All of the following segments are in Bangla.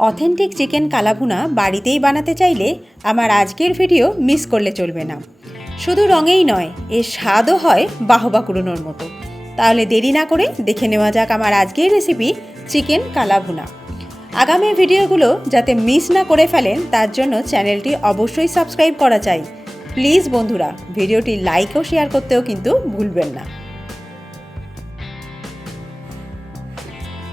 অথেন্টিক চিকেন কালাভুনা বাড়িতেই বানাতে চাইলে আমার আজকের ভিডিও মিস করলে চলবে না। শুধু রঙেই নয়, এর স্বাদও হয় বাহবা কুড়োনোর মতো। তাহলে দেরি না করে দেখে নেওয়া যাক আমার আজকের রেসিপি চিকেন কালাভুনা। আগামী ভিডিওগুলো যাতে মিস না করে ফেলেন তার জন্য চ্যানেলটি অবশ্যই সাবস্ক্রাইব করা চাই। প্লিজ বন্ধুরা, ভিডিওটি লাইক ও শেয়ার করতেও কিন্তু ভুলবেন না।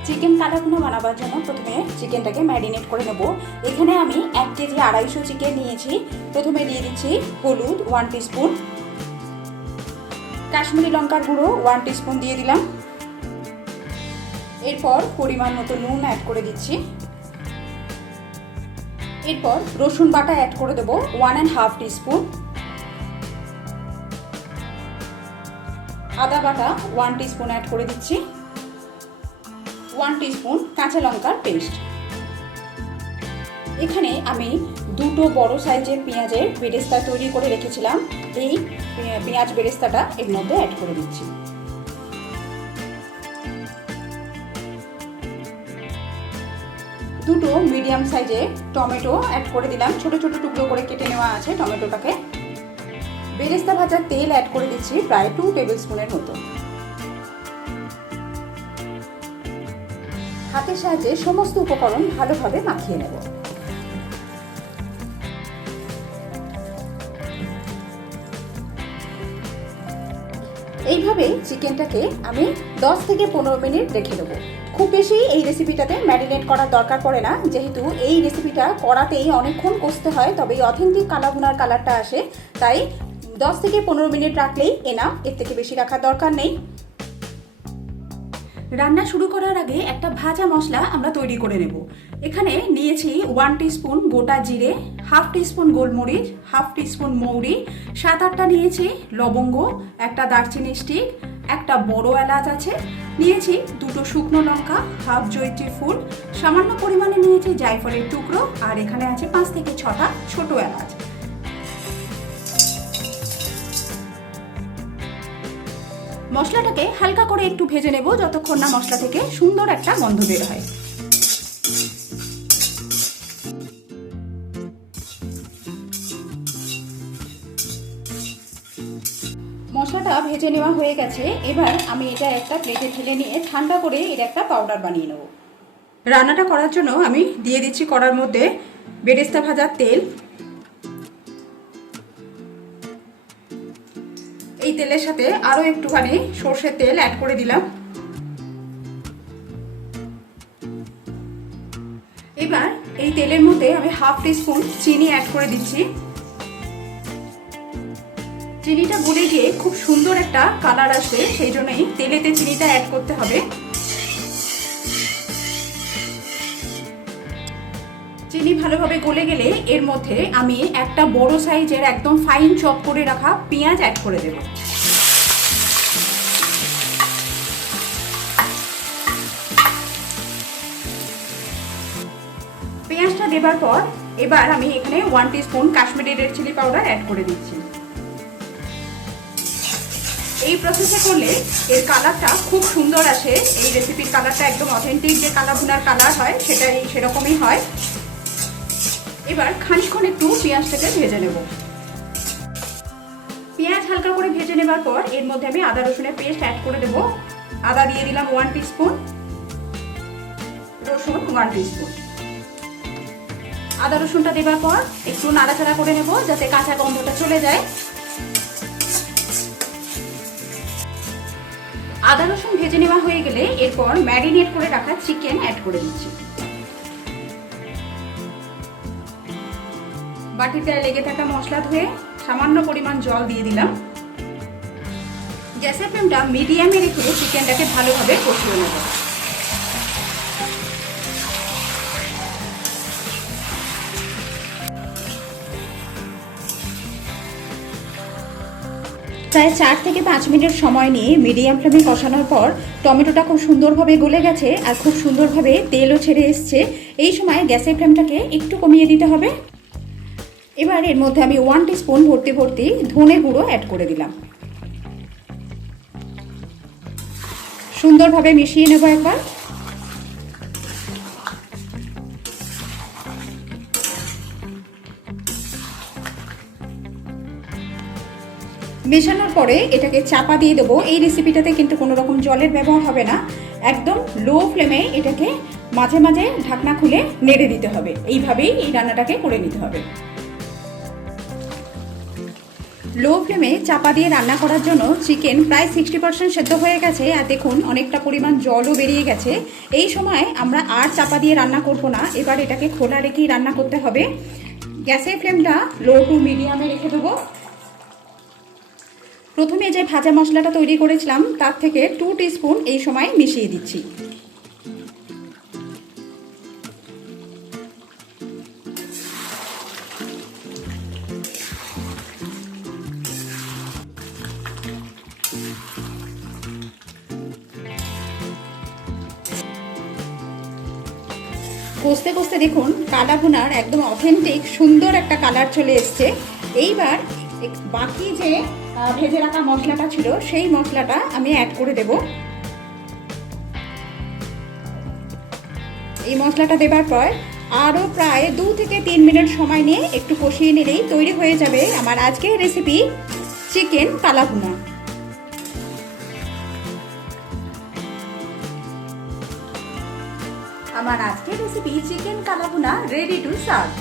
চিকেন কালাভুনা বানাবার জন্য প্রথমে চিকেনটাকে ম্যারিনেট করে নেব। এখানে আমি 1 কেজি 250 চিকেন নিয়েছি। প্রথমে দিয়ে দিচ্ছি হলুদ 1 টিস্পুন, কাশ্মীরি লঙ্কার গুঁড়ো 1 টিস্পুন দিয়ে দিলাম। এরপর পরিমাণ মতো নুন অ্যাড করে দিচ্ছি। এরপর রসুন বাটা অ্যাড করে দেবো 1.5 টিস্পুন, আদা বাটা 1 টিস্পুন অ্যাড করে দিচ্ছি, 1 টিস্পুন কাঁচা লঙ্কার পেস্ট। এখানে আমি দুটো বড় সাইজের পেঁয়াজের বেরেস্তা তৈরি করে রেখেছিলাম। এই পেঁয়াজ বেরেস্তাটা এর মধ্যে অ্যাড করে দিচ্ছি। দুটো মিডিয়াম সাইজের টমেটো অ্যাড করে দিলাম, ছোট ছোট টুকরো করে কেটে নেওয়া আছে টমেটোটাকে। বেরেস্তা ভাজার তেল অ্যাড করে দিচ্ছি প্রায় 2 টেবিল স্পুনের মতো। হাতের সাহায্যে সমস্ত উপকরণ ভালোভাবে মাখিয়ে নেব। এইভাবে চিকেনটাকে আমি 10 থেকে 15 মিনিট রেখে দেবো। খুব বেশি এই রেসিপিটাতে ম্যারিনেট করার দরকার পড়ে না, যেহেতু এই রেসিপিটা কড়াতেই অনেকক্ষণ কষতে হয়, তবে এই অথেন্টিক কালাভুনার কালারটা আসে। তাই 10 থেকে 15 মিনিট রাখলেই এনাফ, এর থেকে বেশি রাখার দরকার নেই। রান্না শুরু করার আগে একটা ভাজা মশলা আমরা তৈরি করে নেব। এখানে নিয়েছি 1 টিস্পুন গোটা জিরে, 1/2 টিস্পুন গোলমরিচ, 1/2 টিস্পুন মৌরি, 7-8টা নিয়েছি লবঙ্গ, একটা দারচিনি স্টিক, একটা বড় এলাচ আছে, নিয়েছি দুটো শুকনো লঙ্কা, 1/2 জয়িত্রী ফুল, সামান্য পরিমাণে নিয়েছি জায়ফলের টুকরো, আর এখানে আছে 5 থেকে 6টা ছোট এলাচ। মশলাটাকে হালকা করে একটু ভেজে নেব যতক্ষণ না মশলা থেকে সুন্দর একটা গন্ধ বের হয়। মশলাটা ভেজে নেওয়া হয়ে গেছে। এবার আমি এটা একটা প্লেটে ঢেলে নিয়ে ঠান্ডা করে এর একটা পাউডার বানিয়ে নেব। রান্নাটা করার জন্য আমি দিয়ে দিচ্ছি কড়ার মধ্যে বেরেস্তা ভাজার তেল। এই তেলের সাথে আরো একটুখানি সরষের তেল অ্যাড করে দিলাম। এবার এই তেলের মধ্যে আমি 1/2 টিস্পুন চিনি অ্যাড করে দিচ্ছি। চিনিটা গলে গিয়ে খুব সুন্দর একটা কালার আসবে, সেই জন্যই তেলেতে চিনিটা অ্যাড করতে হবে। চিনি ভালোভাবে গলে গেলে এর মধ্যে আমি একটা বড় সাইজের একদম ফাইন চপ করে রাখা পেঁয়াজ অ্যাড করে দেব। পেঁয়াজটা দেবার পর এবার আমি এখানে 1 teaspoon Kashmiri red chilli powder add করে দিচ্ছি। এই প্রসেসে করলে এর কালারটা খুব সুন্দর আসে। এই রেসিপির কালারটা একদম অথেন্টিক যে কালাভুনার কালার হয় সেটাই সেরকমই হয়। এবার খানিকক্ষণ একটু পেঁয়াজটাকে ভেজে নেব। পেঁয়াজ হালকা করে ভেজে নেবার পর এর মধ্যে আমি আদা রসুনের পেস্ট অ্যাড করে দেব। আদা দিয়ে দিলাম 1 টিস্পুন, রসুন 1 টিস্পুন। আদা রসুনটা দেবার পর একটু নাড়াচাড়া করে নেব যাতে কাঁচা গন্ধটা চলে যায়। আদা রসুন ভেজে নেওয়া হয়ে গেলে এরপর ম্যারিনেট করে রাখা চিকেন অ্যাড করে দিচ্ছি। বাটিতে লেগে থাকা মশলা ধুয়ে সামান্য পরিমাণ জল দিয়ে দিলাম। গ্যাসের ফ্লেমটা মিডিয়ামে রেখে চিকেনটাকে ভালোভাবে কষিয়ে নেব। প্রায় 4 থেকে 5 মিনিট সময় নিয়ে মিডিয়াম ফ্লেমে কষানোর পর টমেটোটা খুব সুন্দরভাবে গলে গেছে আর খুব সুন্দরভাবে তেলও ছেড়ে এসছে। এই সময় গ্যাসের ফ্লেমটাকে একটু কমিয়ে দিতে হবে। এবার এর মধ্যে আমি 1 টিস্পুন ভর্তি ভর্তি ধনে গুঁড়ো অ্যাড করে দিলাম। সুন্দরভাবে মিশিয়ে নেব একবার। মেশানোর পরে এটাকে চাপা দিয়ে দেবো। এই রেসিপিটাতে কিন্তু কোনো রকম জলের ব্যবহার হবে না, একদম লো ফ্লেমে এটাকে মাঝে মাঝে ঢাকনা খুলে নেড়ে দিতে হবে। এইভাবেই এই রান্নাটাকে করে নিতে হবে। লো ফ্লেমে চাপা দিয়ে রান্না করার জন্য চিকেন প্রায় 60% সেদ্ধ হয়ে গেছে, আর দেখুন অনেকটা পরিমাণ জলও বেরিয়ে গেছে। এই সময় আমরা আর চাপা দিয়ে রান্না করব না, এবার এটাকে খোলা রেখেই রান্না করতে হবে। গ্যাসের ফ্লেমটা লো টু মিডিয়ামে রেখে দেবো। প্রথমে যে ভাজা মশলাটা তৈরি করেছিলাম তার থেকে 2 টিস্পুন এই সময় মিশিয়ে দিচ্ছি। কষতে কষতে দেখুন কালা ভুনার একদম অথেন্টিক সুন্দর একটা কালার চলে এসছে। এইবার বাকি যে ভেজে রাখা মশলাটা ছিল সেই মশলাটা আমি অ্যাড করে দেব। এই মশলাটা দেবার পর আরও প্রায় 2 থেকে 3 মিনিট সময় নিয়ে একটু কষিয়ে নিলেই তৈরি হয়ে যাবে আমার আজকের রেসিপি চিকেন কালা ভুনা। আমার আজকের রেসিপি চিকেন কালা ভুনা রেডি টু সার্ভ।